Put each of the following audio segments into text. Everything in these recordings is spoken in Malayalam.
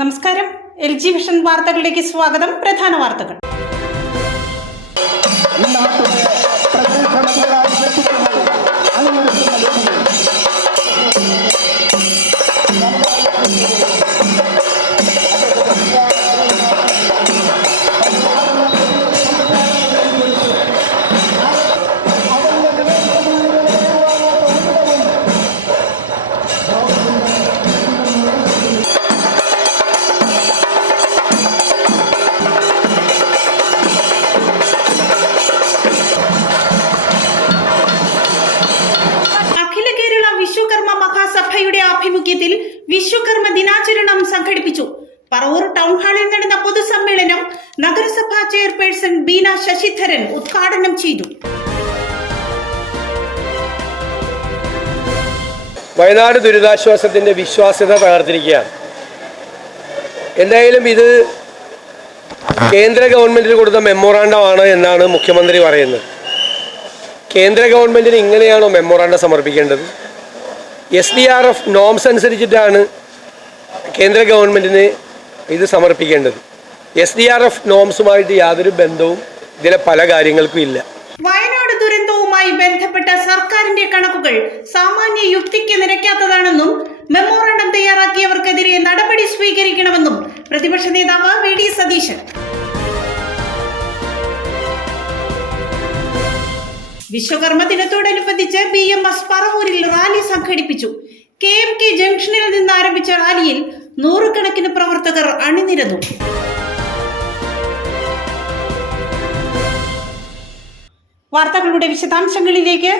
നമസ്കാരം. LG വിഷൻ വാർത്തകളിലേക്ക് സ്വാഗതം. പ്രധാന വാർത്തകൾ. സഭയുടെ ആഭിമുഖ്യത്തിൽ വിശ്വകർമ്മ ദിനാചരണം സംഘടിപ്പിച്ചു. പറവൂർ ടൗൺ ഹാളിൽ നടന്ന പൊതുസമ്മേളനം നഗരസഭാ ചെയർപേഴ്സൺ ബീന ശശിധരൻ ഉദ്ഘാടനം ചെയ്തു. വയനാട് ദുരിതാശ്വാസത്തിന്റെ വിശ്വാസ്യത തകർത്തിരിക്കുകയാണ്. എന്തായാലും ഇത് കേന്ദ്ര ഗവൺമെന്റിന് കൊടുത്ത മെമ്മോറാണ്ടമാണ് എന്നാണ് മുഖ്യമന്ത്രി പറയുന്നത്. കേന്ദ്ര ഗവൺമെന്റിന് ഇങ്ങനെയാണോ മെമ്മോറാണ്ടം സമർപ്പിക്കേണ്ടത്? SDRF നോംസ് അനുസരിച്ചിട്ടാണ് കേന്ദ്ര ഗവൺമെൻറ്റിന് ഇത് സമർപ്പിക്കേണ്ടത്. SDRF നോംസുമായിട്ട് യാതൊരു ബന്ധവും ഇതിലെ പല കാര്യങ്ങൾക്കും ഇല്ല. വയനാട് ദുരന്തവുമായി ബന്ധപ്പെട്ട സർക്കാരിന്റെ കണക്കുകൾ സാമാന്യ യുക്തിക്ക് നിരക്കാത്തതാണെന്നും മെമ്മോറാണ്ടം തയ്യാറാക്കിയവർക്കെതിരെ നടപടി സ്വീകരിക്കണമെന്നും പ്രതിപക്ഷ നേതാവ് VD സതീശൻ. വിശ്വകർമ്മ ദിനത്തോടനുബന്ധിച്ച് BMS പറവൂരിൽ റാലി സംഘടിപ്പിച്ചു. KMK ജംഗ്ഷനിൽ നിന്ന് ആരംഭിച്ച റാലിയിൽ നൂറുകണക്കിന് പ്രവർത്തകർ അണിനിരന്നു. വാർത്തകളുടെ വിശദാംശങ്ങളിലേക്ക്.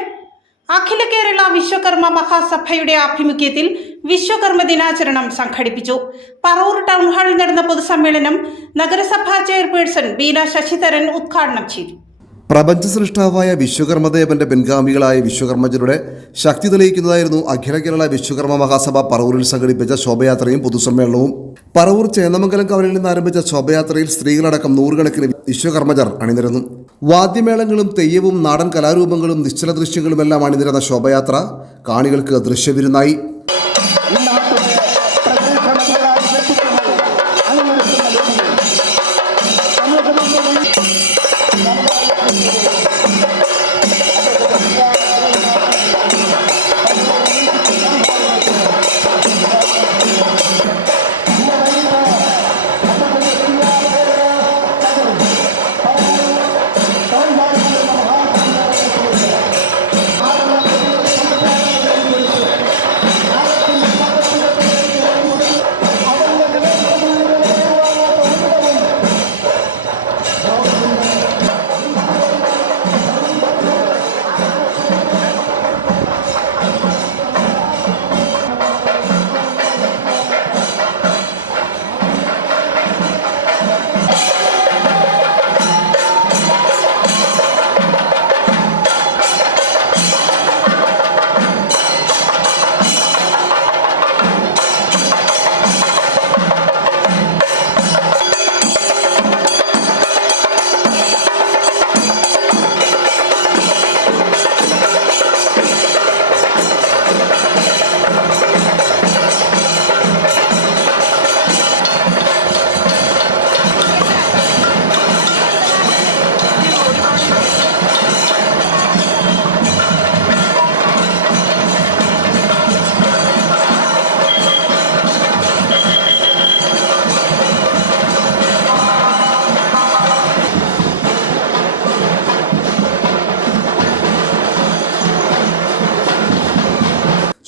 അഖില കേരള വിശ്വകർമ്മ മഹാസഭയുടെ ആഭിമുഖ്യത്തിൽ വിശ്വകർമ്മ ദിനാചരണം സംഘടിപ്പിച്ചു. പറവൂർ ടൗൺ ഹാളിൽ നടന്ന പൊതുസമ്മേളനം നഗരസഭാ ചെയർപേഴ്സൺ ബീന ശശിധരൻ ഉദ്ഘാടനം ചെയ്തു. പ്രപഞ്ച സൃഷ്ടാവായ വിശ്വകർമ്മദേവന്റെ പിൻഗാമികളായ വിശ്വകർമ്മജരുടെ ശക്തി തെളിയിക്കുന്നതായിരുന്നു അഖില കേരള വിശ്വകർമ്മ മഹാസഭ പറവൂരിൽ സംഘടിപ്പിച്ച ശോഭയാത്രയും പൊതുസമ്മേളനവും. പറവൂർ ചേന്നമംഗലം കവലയിൽ നിന്ന് ആരംഭിച്ച ശോഭയാത്രയിൽ സ്ത്രീകളടക്കം നൂറുകണക്കിന് വിശ്വകർമ്മജർ അണിനിരന്നു. വാദ്യമേളങ്ങളും തെയ്യവും നാടൻ കലാരൂപങ്ങളും നിശ്ചല ദൃശ്യങ്ങളുമെല്ലാം അണിനിരന്ന ശോഭയാത്ര കാണികൾക്ക് ദൃശ്യവിരുന്നായി.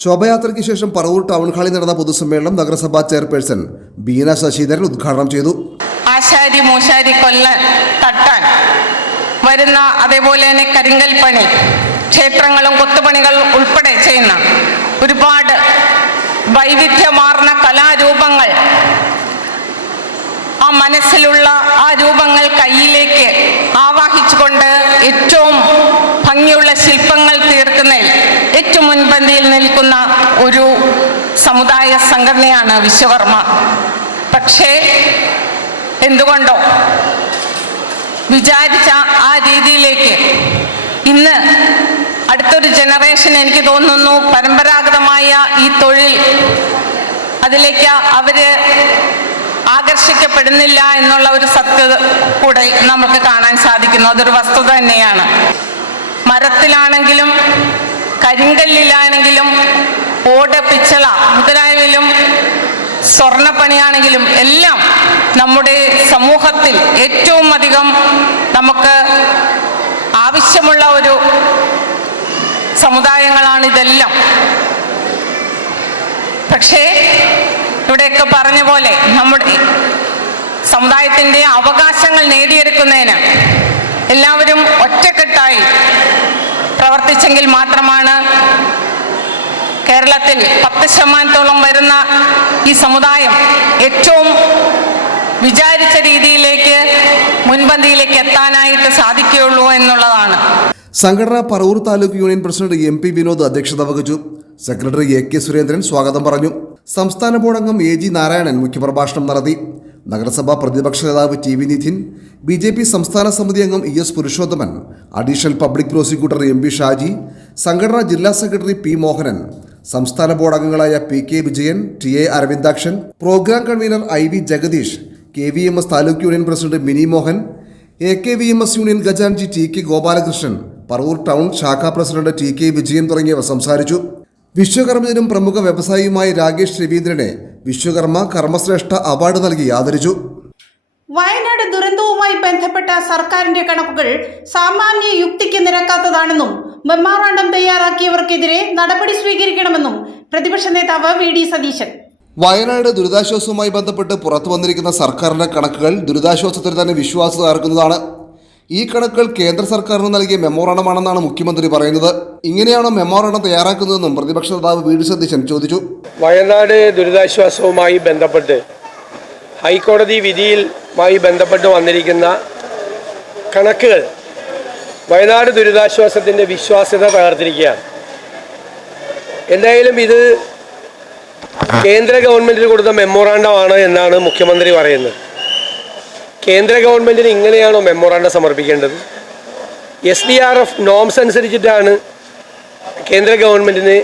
ശോഭയാത്രയ്ക്ക് ശേഷം പറവൂർ ടൗൺ ഹാളിൽ നടന്ന പൊതുസമ്മേളനം നഗരസഭാ ചെയർപേഴ്സൺ ബീന ശശിധരൻ ഉദ്ഘാടനം ചെയ്തു. ആശാരി മൂശാരി കൊല്ലാൻ തട്ടാൻ വരുന്ന, അതേപോലെ തന്നെ കരിങ്കൽ പണി, ക്ഷേത്രങ്ങളും കൊത്തുപണികൾ ഉൾപ്പെടെ ചെയ്യുന്ന ഒരുപാട് വൈവിധ്യമാർന്ന കലാരൂപങ്ങൾ, ആ മനസ്സിലുള്ള ആ രൂപങ്ങൾ കയ്യിലേക്ക് ആവാഹിച്ചുകൊണ്ട് ഏറ്റവും ഭംഗിയുള്ള ശില്പങ്ങൾ തീർക്കുന്നതിൽ ഏറ്റവും മുൻപന്തിയിൽ നിൽക്കുന്ന ഒരു സമുദായ സംഘടനയാണ് വിശ്വകർമ്മ. പക്ഷേ എന്തുകൊണ്ടോ വിചാരിച്ച ആ രീതിയിലേക്ക് ഇന്ന് അടുത്തൊരു ജനറേഷൻ, എനിക്ക് തോന്നുന്നു പരമ്പരാഗതമായ ഈ തൊഴിൽ അതിലേക്ക് അവര് ആകർഷിക്കപ്പെടുന്നില്ല എന്നുള്ള ഒരു സത്യത കൂടെ നമുക്ക് കാണാൻ സാധിക്കുന്നു. അതൊരു വസ്തുത തന്നെയാണ്. മരത്തിലാണെങ്കിലും കരിങ്കല്ലിലാണെങ്കിലും ഓട്, പിച്ചള മുതലായവയിലും സ്വർണ്ണപ്പണിയാണെങ്കിലും എല്ലാം നമ്മുടെ സമൂഹത്തിൽ ഏറ്റവും അധികം നമുക്ക് ആവശ്യമുള്ള ഒരു സമുദായങ്ങളാണ് ഇതെല്ലാം. പക്ഷേ ഇവിടെയൊക്കെ പറഞ്ഞ പോലെ നമ്മുടെ സമുദായത്തിൻ്റെ അവകാശങ്ങൾ നേടിയെടുക്കുന്നതിന് എല്ലാവരും ഒറ്റക്കെട്ടായി പ്രവർത്തിച്ചെങ്കിൽ മാത്രമാണ് കേരളത്തിൽ 10% വരുന്ന ഈ സമുദായം ഏറ്റവും വിചാരിച്ച രീതിയിലേക്ക് മുൻപന്തിയിലേക്ക് എത്താനായിട്ട് സാധിക്കുകയുള്ളൂ എന്നുള്ളതാണ്. സംഘടന Paravur taluk union president MP Vinod അധ്യക്ഷത വഹിച്ചു. സെക്രട്ടറി AK സുരേന്ദ്രൻ സ്വാഗതം പറഞ്ഞു. സംസ്ഥാന ബോർഡ് അംഗം AG നാരായണൻ മുഖ്യപ്രഭാഷണം നടത്തി. നഗരസഭാ പ്രതിപക്ഷ നേതാവ് TV നിധിൻ, BJP സംസ്ഥാന സമിതി അംഗം ES Purushothaman, additional public prosecutor MB Shaji, സംഘടനാ ജില്ലാ സെക്രട്ടറി P മോഹനൻ, സംസ്ഥാന ബോർഡ് അംഗങ്ങളായ PK Vijayan, TA Aravindakshan, programme convener IV Jagadeesh, KVMS taluk union president Mini Mohan, AKVMS union ഖജാൻജി TK ഗോപാലകൃഷ്ണൻ, പറവൂർ ടൗൺ ശാഖാ പ്രസിഡന്റ് TK വിജയൻ തുടങ്ങിയവർ സംസാരിച്ചു. വിശ്വകർമ്മജനും പ്രമുഖ വ്യവസായിയുമായ രാകേഷ് രവീന്ദ്രനെ വിശ്വകർമ്മ കർമ്മശ്രേഷ്ഠ അവാർഡ് നൽകി ആദരിച്ചു. വയനാട് ദുരന്തവുമായി ബന്ധപ്പെട്ട സർക്കാരിന്റെ കണക്കുകൾ സാമാന്യ യുക്തിക്ക് നിരക്കാത്തതാണെന്നും മെമ്മോറാണ്ടം തയ്യാറാക്കിയവർക്കെതിരെ നടപടി സ്വീകരിക്കണമെന്നും പ്രതിപക്ഷ നേതാവ് VD സതീശൻ. വയനാട് ദുരിതാശ്വാസവുമായി ബന്ധപ്പെട്ട് പുറത്തു വന്നിരിക്കുന്ന സർക്കാരിന്റെ കണക്കുകൾ ദുരിതാശ്വാസത്തിൽ തന്നെ വിശ്വാസം അർക്കുന്നതാണ്. ഈ കണക്കുകൾ കേന്ദ്ര സർക്കാരിന് നൽകിയ മെമ്മോറാണ്ടമാണെന്നാണ് മുഖ്യമന്ത്രി പറയുന്നത്. ഇങ്ങനെയാണോ മെമ്മോറാണ്ടം തയ്യാറാക്കുന്നതെന്നും പ്രതിപക്ഷ നേതാവ് VD സതീശൻ ചോദിച്ചു. വയനാട് ദുരിതാശ്വാസവുമായി ബന്ധപ്പെട്ട് ഹൈക്കോടതി വിധിയുമായി ബന്ധപ്പെട്ട് വന്നിരിക്കുന്ന കണക്കുകൾ വയനാട് ദുരിതാശ്വാസത്തിൻ്റെ വിശ്വാസ്യത തകർത്തിരിക്കുകയാണ്. എന്തായാലും ഇത് കേന്ദ്ര ഗവൺമെൻറ്റിന് കൊടുത്ത മെമ്മോറാണ്ടമാണ് എന്നാണ് മുഖ്യമന്ത്രി പറയുന്നത്. കേന്ദ്ര ഗവൺമെൻറ്റിന് ഇങ്ങനെയാണോ മെമ്മോറാണ്ടം സമർപ്പിക്കേണ്ടത്? SDRF നോംസ് അനുസരിച്ചിട്ടാണ് കേന്ദ്ര ഗവൺമെൻറ്റിന്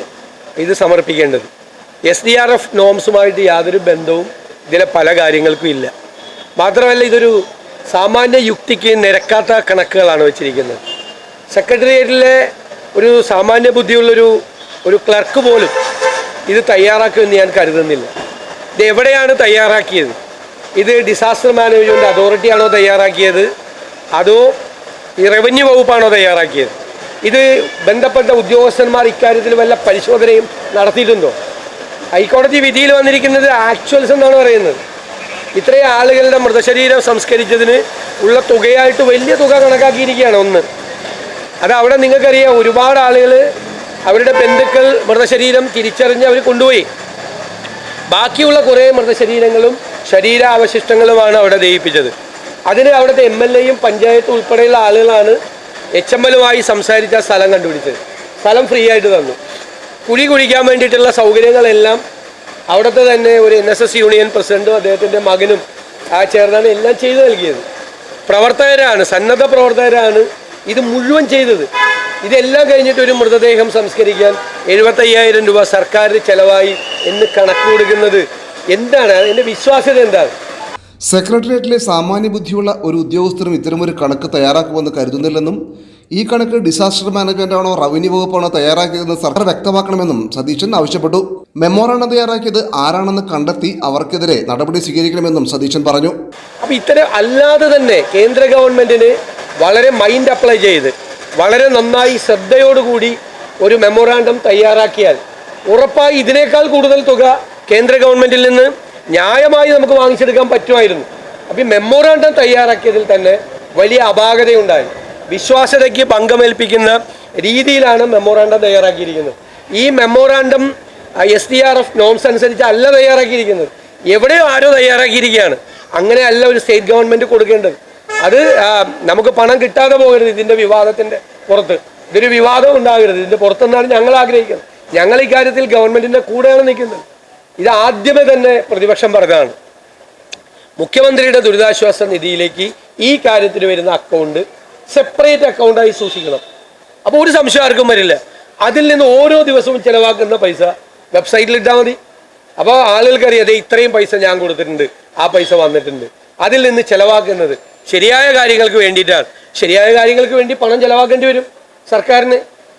ഇത് സമർപ്പിക്കേണ്ടത്. SDRF നോംസുമായിട്ട് യാതൊരു ബന്ധവും ഇതിലെ പല കാര്യങ്ങൾക്കും ഇല്ല. മാത്രമല്ല ഇതൊരു സാമാന്യ യുക്തിക്ക് നിരക്കാത്ത കണക്കുകളാണ് വെച്ചിരിക്കുന്നത്. സെക്രട്ടേറിയറ്റിലെ ഒരു സാമാന്യ ബുദ്ധിയുള്ളൊരു ക്ലർക്ക് പോലും ഇത് തയ്യാറാക്കുമെന്ന് ഞാൻ കരുതുന്നില്ല. ഇത് എവിടെയാണ് തയ്യാറാക്കിയത്? ഇത് ഡിസാസ്റ്റർ മാനേജ്മെൻറ്റ് അതോറിറ്റിയാണോ തയ്യാറാക്കിയത്, അതോ ഈ റവന്യൂ വകുപ്പാണോ തയ്യാറാക്കിയത്? ഇത് ബന്ധപ്പെട്ട ഉദ്യോഗസ്ഥന്മാർ ഇക്കാര്യത്തിൽ വല്ല പരിശോധനയും നടത്തിയിട്ടുണ്ടോ? ഹൈക്കോടതി വിധിയിൽ വന്നിരിക്കുന്നത് ആക്ച്വൽസ് എന്നാണ് പറയുന്നത്. ഇത്രയും ആളുകളുടെ മൃതശരീരം സംസ്കരിച്ചതിന് ഉള്ള തുകയായിട്ട് വലിയ തുക കണക്കാക്കിയിരിക്കുകയാണ്. ഒന്ന് അത് അവിടെ നിങ്ങൾക്കറിയാം, ഒരുപാട് ആളുകൾ അവരുടെ ബന്ധുക്കൾ മൃതശരീരം തിരിച്ചറിഞ്ഞ് അവർ കൊണ്ടുപോയി. ബാക്കിയുള്ള കുറേ മൃതശരീരങ്ങളും ശരീരാവശിഷ്ടങ്ങളുമാണ് അവിടെ ദഹിപ്പിച്ചത്. അതിന് അവിടുത്തെ MLAയും പഞ്ചായത്തും ഉൾപ്പെടെയുള്ള ആളുകളാണ് HMLുമായി സംസാരിച്ച സ്ഥലം കണ്ടുപിടിച്ചത്. സ്ഥലം ഫ്രീ ആയിട്ട് തന്നു. കുഴി കുഴിക്കാൻ വേണ്ടിയിട്ടുള്ള സൗകര്യങ്ങളെല്ലാം അവിടുത്തെ തന്നെ ഒരു NSS യൂണിയൻ പ്രസിഡന്റും അദ്ദേഹത്തിൻ്റെ മകനും ചേർന്നാണ് എല്ലാം ചെയ്തു നൽകിയത്. പ്രവർത്തകരാണ്, സന്നദ്ധ പ്രവർത്തകരാണ് ഇത് മുഴുവൻ ചെയ്തത്. ഇതെല്ലാം കഴിഞ്ഞിട്ട് ഒരു മൃതദേഹം സംസ്കരിക്കാൻ 75,000 രൂപ സർക്കാർ ചെലവായി എന്ന് കണക്ക് കൊടുക്കുന്നത് എന്താണ്? അതിൻ്റെ വിശ്വാസ്യത എന്താണ്? സെക്രട്ടേറിയറ്റിലെ സാമാന്യ ബുദ്ധിയുള്ള ഒരു ഉദ്യോഗസ്ഥരും ഇത്തരമൊരു കണക്ക് തയ്യാറാക്കുമെന്ന് കരുതുന്നില്ലെന്നും ഈ കണക്ക് ഡിസാസ്റ്റർ മാനേജ്മെന്റാണോ റവന്യൂ വകുപ്പാണോ തയ്യാറാക്കിയതെന്ന് സർക്കാർ വ്യക്തമാക്കണമെന്നും സതീശൻ ആവശ്യപ്പെട്ടു. മെമ്മോറാണ്ടം തയ്യാറാക്കിയത് ആരാണെന്ന് കണ്ടെത്തി അവർക്കെതിരെ നടപടി സ്വീകരിക്കണമെന്നും സതീശൻ പറഞ്ഞു. അപ്പോൾ ഇത്തരം അല്ലാതെ തന്നെ കേന്ദ്ര ഗവൺമെൻറ്റിന് വളരെ മൈൻഡ് അപ്ലൈ ചെയ്ത് വളരെ നന്നായി ശ്രദ്ധയോടുകൂടി ഒരു മെമ്മോറാണ്ടം തയ്യാറാക്കിയാൽ ഉറപ്പായി ഇതിനേക്കാൾ കൂടുതൽ തുക കേന്ദ്ര ഗവൺമെൻറ്റിൽ നിന്ന് ന്യായമായി നമുക്ക് വാങ്ങിച്ചെടുക്കാൻ പറ്റുമായിരുന്നു. അപ്പോൾ ഈ മെമ്മോറാണ്ടം തയ്യാറാക്കിയതിൽ തന്നെ വലിയ അപാകതയുണ്ടായി. വിശ്വാസ്യതയ്ക്ക് ഭംഗമേൽപ്പിക്കുന്ന രീതിയിലാണ് മെമ്മോറാണ്ടം തയ്യാറാക്കിയിരിക്കുന്നത്. ഈ മെമ്മോറാണ്ടം SDRF നോംസ് അനുസരിച്ച് അല്ല തയ്യാറാക്കിയിരിക്കുന്നത്. എവിടെയോ ആരോ തയ്യാറാക്കിയിരിക്കുകയാണ്. അങ്ങനെയല്ല ഒരു സ്റ്റേറ്റ് ഗവൺമെൻറ് കൊടുക്കേണ്ടത്. അത് നമുക്ക് പണം കിട്ടാതെ പോകരുത്. ഇതിൻ്റെ വിവാദത്തിൻ്റെ പുറത്ത് ഇതൊരു വിവാദം ഉണ്ടാകരുത്. ഇതിൻ്റെ പുറത്തെന്നാണ് ഞങ്ങൾ ആഗ്രഹിക്കുന്നത്. ഞങ്ങൾ ഇക്കാര്യത്തിൽ ഗവൺമെൻറ്റിൻ്റെ കൂടെയാണ് നിൽക്കുന്നത്. ഇത് ആദ്യമേ തന്നെ പ്രതിപക്ഷം പറഞ്ഞതാണ്. മുഖ്യമന്ത്രിയുടെ ദുരിതാശ്വാസ നിധിയിലേക്ക് ഈ കാര്യത്തിൽ വരുന്ന അക്കൗണ്ട് സെപ്പറേറ്റ് അക്കൗണ്ടായി സൂക്ഷിക്കണം. അപ്പോൾ ഒരു സംശയം ആർക്കും വരില്ല. അതിൽ നിന്ന് ഓരോ ദിവസവും ചിലവാക്കുന്ന പൈസ വെബ്സൈറ്റിൽ ഇട്ടാൽ മതി. അപ്പോൾ ആളുകൾക്കറിയാം അതെ ഇത്രയും പൈസ ഞാൻ കൊടുത്തിട്ടുണ്ട്, ആ പൈസ വന്നിട്ടുണ്ട്. അതിൽ നിന്ന് ചെലവാക്കുന്നത് ശരിയായ കാര്യങ്ങൾക്ക് വേണ്ടിയിട്ടാണ്. ശരിയായ കാര്യങ്ങൾക്ക് വേണ്ടി പണം ചെലവാക്കേണ്ടി വരും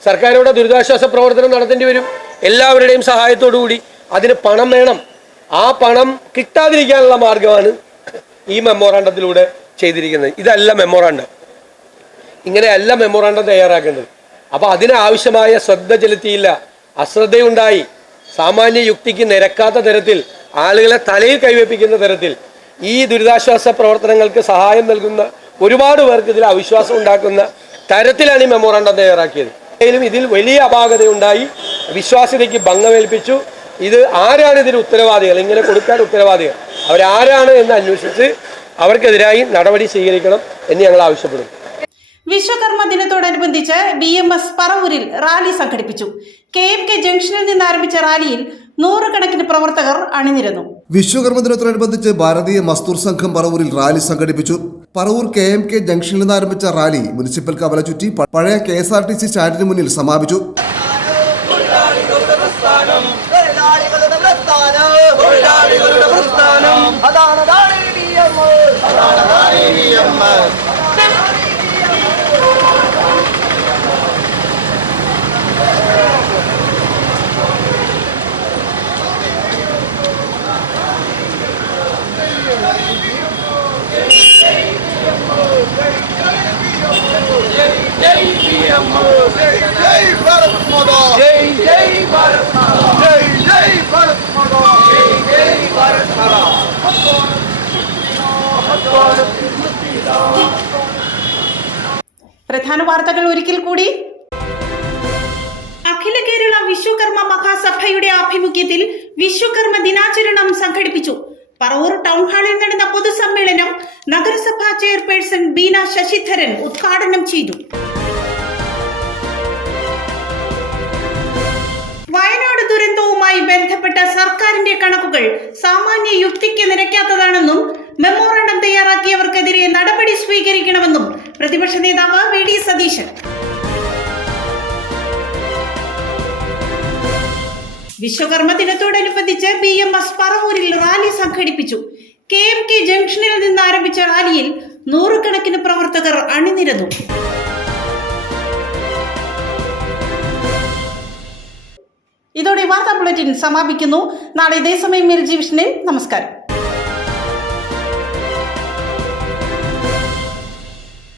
സർക്കാരിവിടെ ദുരിതാശ്വാസ പ്രവർത്തനം നടത്തേണ്ടി വരും. എല്ലാവരുടെയും സഹായത്തോടു കൂടി അതിന് പണം വേണം. ആ പണം കിട്ടാതിരിക്കാനുള്ള മാർഗമാണ് ഈ മെമ്മോറാണ്ടത്തിലൂടെ ചെയ്തിരിക്കുന്നത്. ഇതല്ല മെമ്മോറാണ്ടം, ഇങ്ങനെയല്ല മെമ്മോറാണ്ടം തയ്യാറാക്കേണ്ടത്. അപ്പോൾ അതിനാവശ്യമായ ശ്രദ്ധ ചെലുത്തിയില്ല, അശ്രദ്ധയുണ്ടായി. സാമാന്യ യുക്തിക്ക് നിരക്കാത്ത തരത്തിൽ, ആളുകളെ തലയിൽ കൈവെപ്പിക്കുന്ന തരത്തിൽ ഈ ദുരിതാശ്വാസ പ്രവർത്തനങ്ങൾക്ക് സഹായം നൽകുന്ന ഒരുപാട് പേർക്ക് ഇതിൽ അവിശ്വാസം ഉണ്ടാക്കുന്ന തരത്തിലാണ് ഈ മെമ്മോറാണ്ടം തയ്യാറാക്കിയത്. ഇതിൽ വലിയ അപാകതയുണ്ടായി, വിശ്വാസ്യതയ്ക്ക് ഭംഗമേൽപ്പിച്ചു. ഇത് ആരാണ് ഇതിന് ഉത്തരവാദികൾ, ഇങ്ങനെ കൊടുക്കാൻ ഉത്തരവാദികൾ, അവരാരാണ് എന്ന് അന്വേഷിച്ച് അവർക്കെതിരായി നടപടി സ്വീകരിക്കണം എന്ന് ഞങ്ങൾ ആവശ്യപ്പെടുന്നു. വിശ്വകർമ്മ ദിനത്തോടനുബന്ധിച്ച് BMS പറവൂരിൽ റാലി സംഘടിപ്പിച്ചു. KMK ജംഗ്ഷനിൽ നിന്ന് ആരംഭിച്ച റാലിയിൽ 100 കണക്കിന് പ്രവർത്തകർ അണിനിരന്നു. വിശ്വകർമ്മ ദിനത്തോടനുബന്ധിച്ച് ഭാരതീയ മസ്ദൂർ സംഘം പറവൂരിൽ റാലി സംഘടിപ്പിച്ചു. പറവൂർ KMK ജംഗ്ഷനിൽ നിന്ന് ആരംഭിച്ച റാലി മുനിസിപ്പൽ കവല ചുറ്റി പഴയ KSRTC സ്റ്റാൻഡിന് മുന്നിൽ സമാപിച്ചു. പ്രധാന വാർത്തകൾ ഒരിക്കൽ കൂടി. അഖില കേരള വിശ്വകർമ്മ മഹാസഭയുടെ ആഭിമുഖ്യത്തിൽ വിശ്വകർമ്മ ദിനാചരണം സംഘടിപ്പിച്ചു. പറവൂർ ടൗൺ ഹാളിൽ നടന്ന പൊതുസമ്മേളനം നഗരസഭാ ചെയർപേഴ്സൺ ബീന ശശിധരൻ ഉദ്ഘാടനം ചെയ്തു. വയനാട് ദുരന്തവുമായി ബന്ധപ്പെട്ട സർക്കാരിന്റെ കണക്കുകൾ സാമാന്യ യുക്തിക്ക് നിരക്കാത്തതാണെന്നും മെമ്മോറാണ്ടം തയ്യാറാക്കിയവർക്കെതിരെ നടപടി സ്വീകരിക്കണമെന്നും പ്രതിപക്ഷ നേതാവ് VD സതീശൻ. വിശ്വകർമ്മ ദിനത്തോടനുബന്ധിച്ച് BMS പറവൂരിൽ റാലി സംഘടിപ്പിച്ചു. KMK ജംഗ്ഷനിൽ നിന്ന് ആരംഭിച്ച റാലിയിൽ 100 കണക്കിന് പ്രവർത്തകർ അണിനിരന്നു. ഇതോടെ വാർത്താ ബുള്ളറ്റിൻ സമാപിക്കുന്നു. നാളെ ഇതേ സമയം LG വിഷനിൽ. നമസ്കാരം.